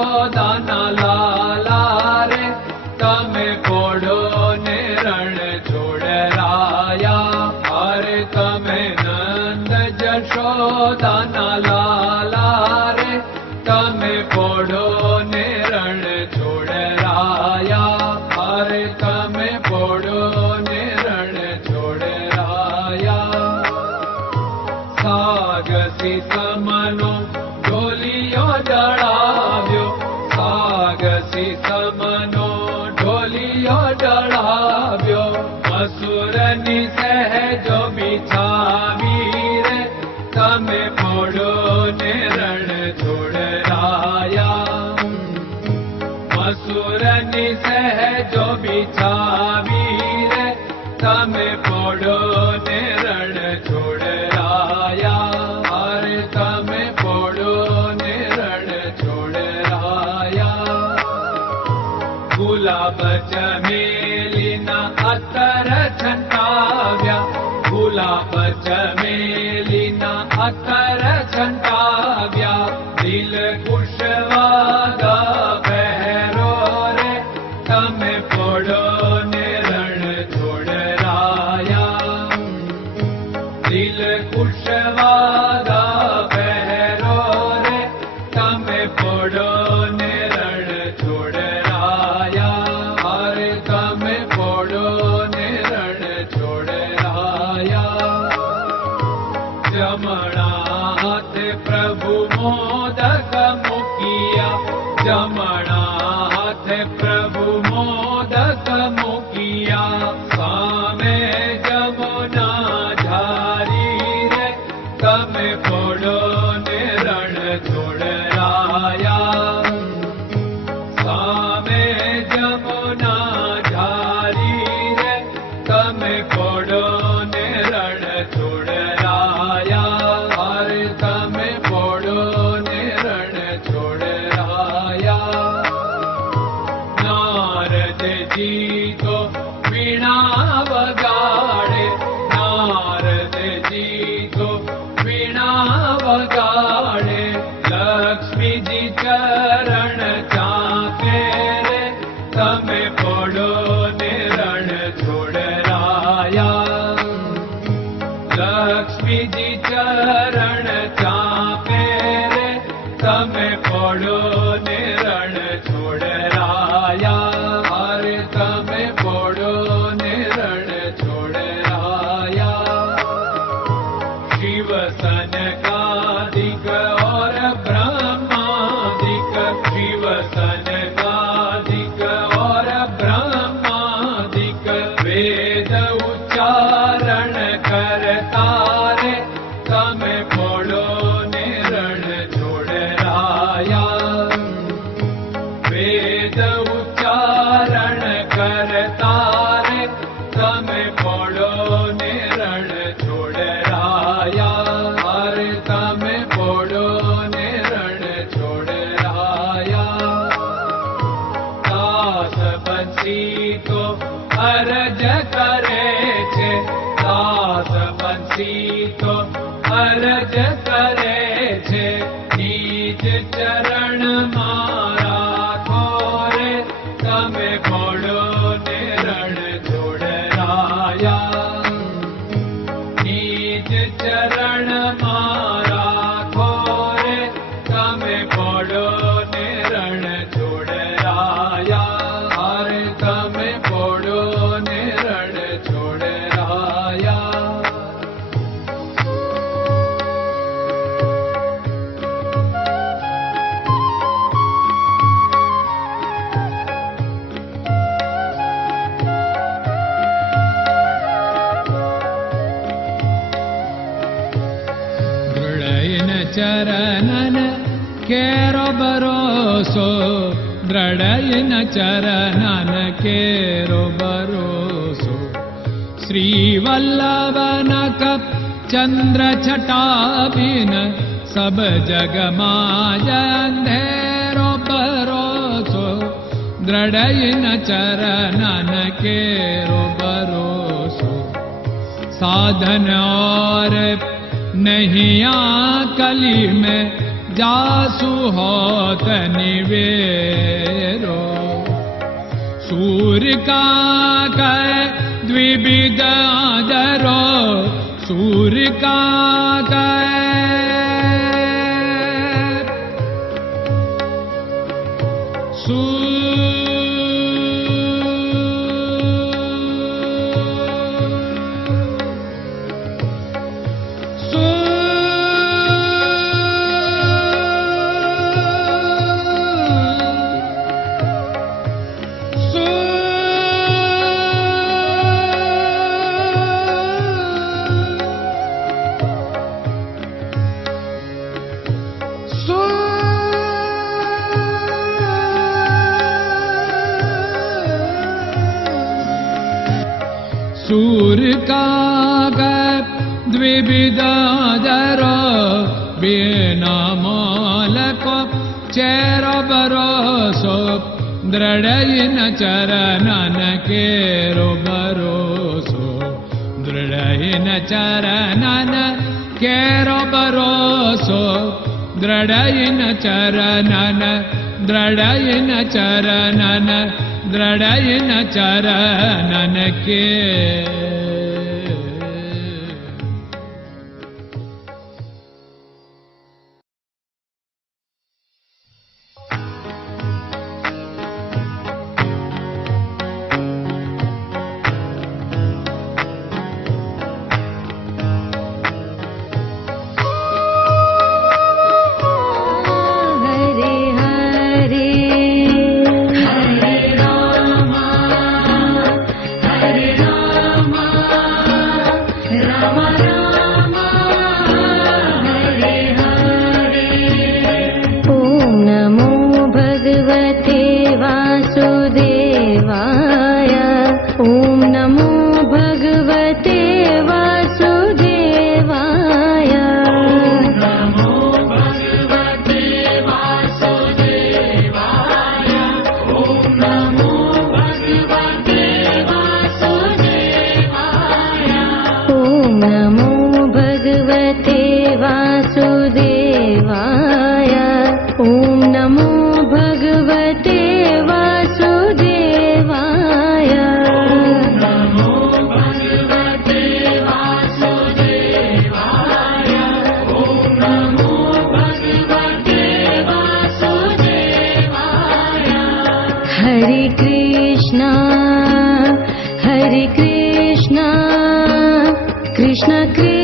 જશોદાના લાલા રે તમે પોડો ને રણ છોડરાયા. અરે તમે નંદ જશોદાના લાલા રે તમે પોડો ને રણ છોડરાયા. અરે તમે પોડો ને રણ છોડરાયા. સાગસી સમનો ઢોલિયો ડળાવ્યો, સાગસી સમનો ઢોલિયો ડળાવ્યો. મસૂરની સહેજો બિછાવી રે તમે પોડો ને રણ છોડરાયા. મસૂરની સહેજો બિછાવી રે તમે પોડો ને રણ છોડરાયા. અરે તમે પોડો ને રણ છોડરાયા. ગુલાબ ચમેલીના અત્તર છંટાવ્યા, ગુલાબ ચમેલીના અત્તર છંટાવ્યા. દિલ કુશવાદા પહેરો રે તમે પોડો ને રણ છોડરાયા. દિલ કુશવાદા પહેરો રે તમે પોડો ને રણ છોડરાયા. અરે તમે પોડો ને રણ છોડરાયા. જમણા હાથે પ્રભુ મોદક મૂકિયા, જમણા હાથે પ્રભુ મોદક મૂકિયા. સામે જમુના ઝારી રે તમે પોડો ને રણ છોડરાયા. સામે જમુના ઝારી રે તમે પોડો ને રણ છોડરાયા. અરે તમે પોડો ને રણ છોડરાયા. નારદજી તો વીણા વગાડે, નારદજી તો વીણા વગાડે. લક્ષ્મીજી ચરણ ચાકે રે તમે પોડો ને રણ છોડરાયા. લક્ષ્મીજી ચરણ ચાપે રે તમે પોડો ને રણ છોડરાયા. અરે તમે પોડો ને રણ છોડરાયા. શિવ સનકાદિક और ब्रह्मादिक, शिव सनकादिक और ब्रह्मादिक. वेद उच्चारण करता रे તમે પોડો ને રણ છોડરાયા. વેદ ઉચ્ચારણ કરતા રે તમે પોડો ને રણ છોડરાયા. અરે તમે પોડો ને રણ છોડરાયા. દાસ બંસી તો અરજ કરે છે, દાસ બંસી તો અરજ કરે છે. નીચ ચરણ મારા ખોરે તમે પોડો ને રણ છોડરાયા. નીચ ચરણ મારા ખોરે તમે પોડો ને રણ છોડરાયા. અરે તમે પોડો ને રણ છોડરાયા. ચરણન કેરો ભરોસો, દ્રઢયન ચરણન કેરો ભરોસો. શ્રી વલ્લભન કપ ચંદ્ર છટાબિન સબ જગમાં અંધેરો ભરોસો. દ્રઢયન ચરણન કેરો ભરોસો. साधन और नहीं कली में जासु होत निवेरो सूर्य का कै द्विविध आदरो सूर्य का सूर्य का द्विविधादर बिना मालको चेर भरोसो दृढ़ चरणन केरो भरोसो दृढ़ चरणन केरो भरोसो दृढ़ चरणन दृढ़ चरणन दृढ़ चरणन के Krishna Krishna